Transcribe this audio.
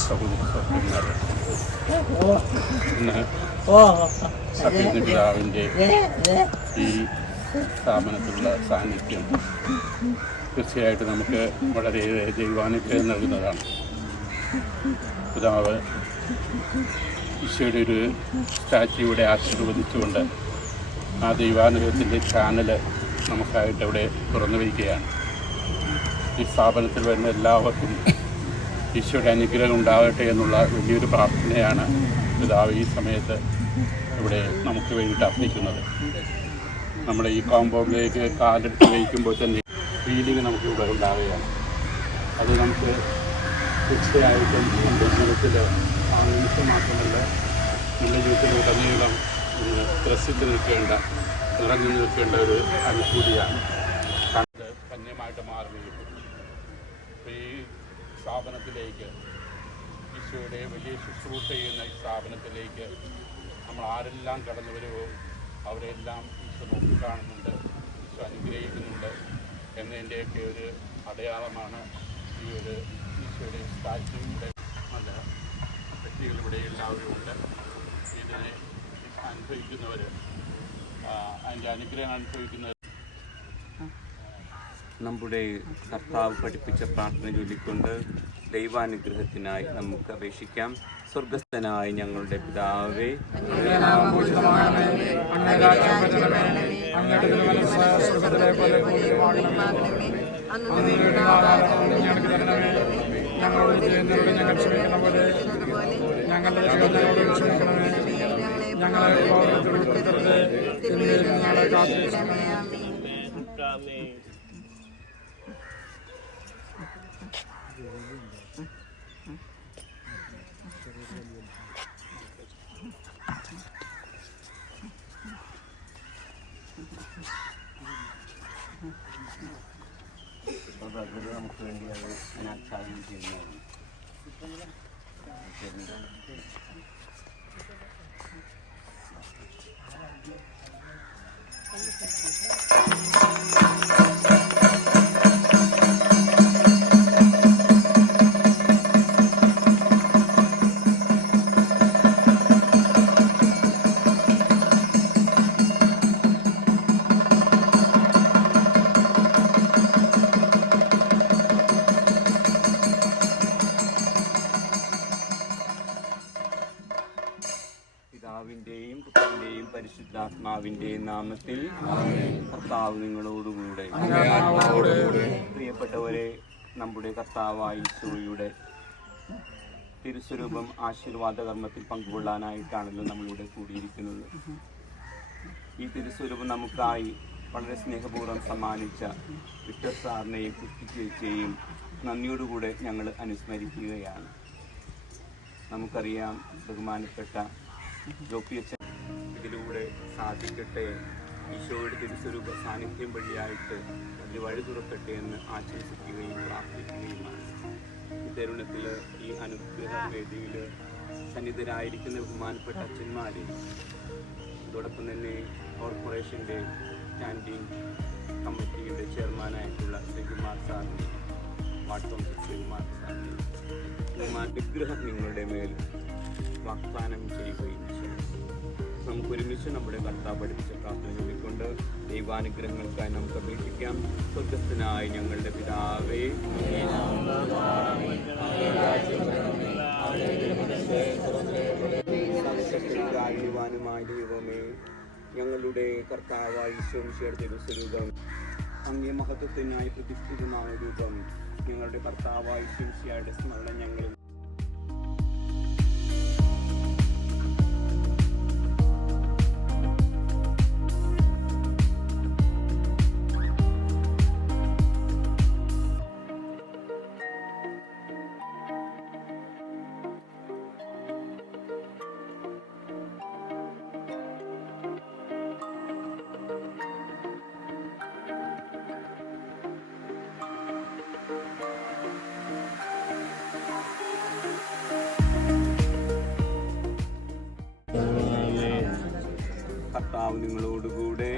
സഹോദരന്മാരെ, ഇന്ന് സത്യപിതാവിൻ്റെ ഈ സ്ഥാപനത്തിലുള്ള സാന്നിധ്യം തീർച്ചയായിട്ടും നമുക്ക് വളരെയേറെ ദൈവാനുഗ്രഹം നൽകുന്നതാണ്. പിതാവ് ഈശോയുടെ ഒരു സ്റ്റാച്യൂവിടെ ആശീർവദിച്ചുകൊണ്ട് ആ ദൈവാനുഗ്രഹത്തിൻ്റെ ചാനൽ നമുക്കായിട്ട് അവിടെ തുറന്നു വയ്ക്കുകയാണ്. ഈ സ്ഥാപനത്തിൽ വരുന്ന എല്ലാവർക്കും ഈശോയുടെ അനുഗ്രഹം ഉണ്ടാകട്ടെ എന്നുള്ള വലിയൊരു പ്രാർത്ഥനയാണ് പിതാവ് ഈ സമയത്ത് ഇവിടെ നമുക്ക് വേണ്ടിയിട്ട് അർപ്പിക്കുന്നത്. നമ്മുടെ ഈ കോമ്പൗണ്ടിലേക്ക് കാലെടുത്ത് വയ്ക്കുമ്പോൾ തന്നെ ഫീലിംഗ് നമുക്ക് ഇവിടെ ഉണ്ടാവുകയാണ്. അത് നമുക്ക് തീർച്ചയായിട്ടും നമ്മുടെ ജീവിതത്തിൽ ആ നിമിഷം മാത്രമല്ല, നമ്മുടെ ജീവിതത്തിലുടനീളം ത്രസിച്ച് നിൽക്കേണ്ട, നിറഞ്ഞു നിൽക്കേണ്ട ഒരു അനുഭൂതിയാണ്. കണ്ട് ധന്യമായിട്ട് മാറുകയും ഈ സ്ഥാപനത്തിലേക്ക്, ഈശോയുടെ വലിയ ശുശ്രൂഷ ചെയ്യുന്ന ഈ സ്ഥാപനത്തിലേക്ക് നമ്മൾ ആരെല്ലാം കടന്നു വരുമോ അവരെല്ലാം ഈശോ നോക്കിക്കാണുന്നുണ്ട്, ഈശോ അനുഗ്രഹിക്കുന്നുണ്ട് എന്നതിൻ്റെയൊക്കെ ഒരു അടയാളമാണ് ഈ ഒരു ഈശോയുടെ സ്റ്റാച്യൂയുടെ. നല്ല വ്യക്തികളിവിടെ എല്ലാവരും ഉണ്ട്. ഇതിനെ അനുഭവിക്കുന്നവർ, അതിൻ്റെ അനുഗ്രഹം അനുഭവിക്കുന്നവർ. നമ്മുടെ കർത്താവ് പഠിപ്പിച്ച പ്രാർത്ഥന ചൊല്ലിക്കൊണ്ട് ദൈവാനുഗ്രഹത്തിനായി നമുക്ക് അപേക്ഷിക്കാം. സ്വർഗസ്ഥനായ ഞങ്ങളുടെ പിതാവേ, നമുക്ക് വേണ്ടി അത് അനാച്ഛാദനം ചെയ്യുന്നതാണ്. പിതാവിന്റെയും പുത്രന്റെയും പരിശുദ്ധാത്മാവിന്റെയും നാമത്തിൽ കർത്താവ് നിങ്ങളോടുകൂടെ. പ്രിയപ്പെട്ടവരെ, നമ്മുടെ കർത്താവായ ഈശോയുടെ തിരുസ്വരൂപം ആശീർവാദ കർമ്മത്തിൽ പങ്കുകൊള്ളാനായിട്ടാണല്ലോ നമ്മളിവിടെ കൂടിയിരിക്കുന്നത്. ഈ തിരുസ്വരൂപം നമുക്കായി വളരെ സ്നേഹപൂർവ്വം സമ്മാനിച്ച വിക്ടർ സാറിനെയും കുട്ടി ചേച്ചിയെയും നന്ദിയോടുകൂടെ ഞങ്ങൾ അനുസ്മരിക്കുകയാണ്. നമുക്കറിയാം, ബഹുമാനപ്പെട്ട ജോപ്പിയച്ചൻ ഇതിലൂടെ സാധിക്കട്ടെ, ഈശോയുടെ തിരുസ്വരൂപ സാന്നിധ്യം വഴിയായിട്ട് അത് വഴി തുറക്കട്ടെ എന്ന് ആശംസിക്കുകയും പ്രാർത്ഥിക്കുകയുമാണ്. ഈ തരുണത്തിൽ ഈ അനുഗ്രഹ വേദിയിൽ സന്നിധരായിരിക്കുന്ന ബഹുമാനപ്പെട്ട അച്ഛന്മാരെയും അതോടൊപ്പം തന്നെ കോർപ്പറേഷൻ്റെ സ്റ്റാൻഡിംഗ് കമ്മിറ്റിയുടെ ചെയർമാനായിട്ടുള്ള ശ്രീകുമാർ സാറിനെയും വാർഡ് കൗൺസിൽ ശ്രീകുമാർ സാറിനെയും അനുഗ്രഹം നിങ്ങളുടെ മേൽ വാഗ്ദാനം ചെയ്യുകയും ചെയ്യും. നമുക്ക് ഒരുമിച്ച് നമ്മുടെ കർത്താവ് പഠിപ്പിച്ച പ്രാർത്ഥന ചൊല്ലിക്കൊണ്ട് ദൈവാനുഗ്രഹങ്ങൾക്കായി നമുക്ക് അപേക്ഷിക്കാം. സ്വർഗസ്ഥനായ ഞങ്ങളുടെ പിതാവേ, സർവശക്തിവാനുമായ ദൈവമേ, ഞങ്ങളുടെ കർത്താവായ ഈശോയുടെ തിരുസ്വരൂപം അങ്ങേ മഹത്വത്തിനായി പ്രതിഷ്ഠിതമായ രൂപം ഞങ്ങളുടെ കർത്താവായ ഈശോയുടെ സ്മരണ ഞങ്ങളിൽ കർത്താവ് നിങ്ങളോടുകൂടെ.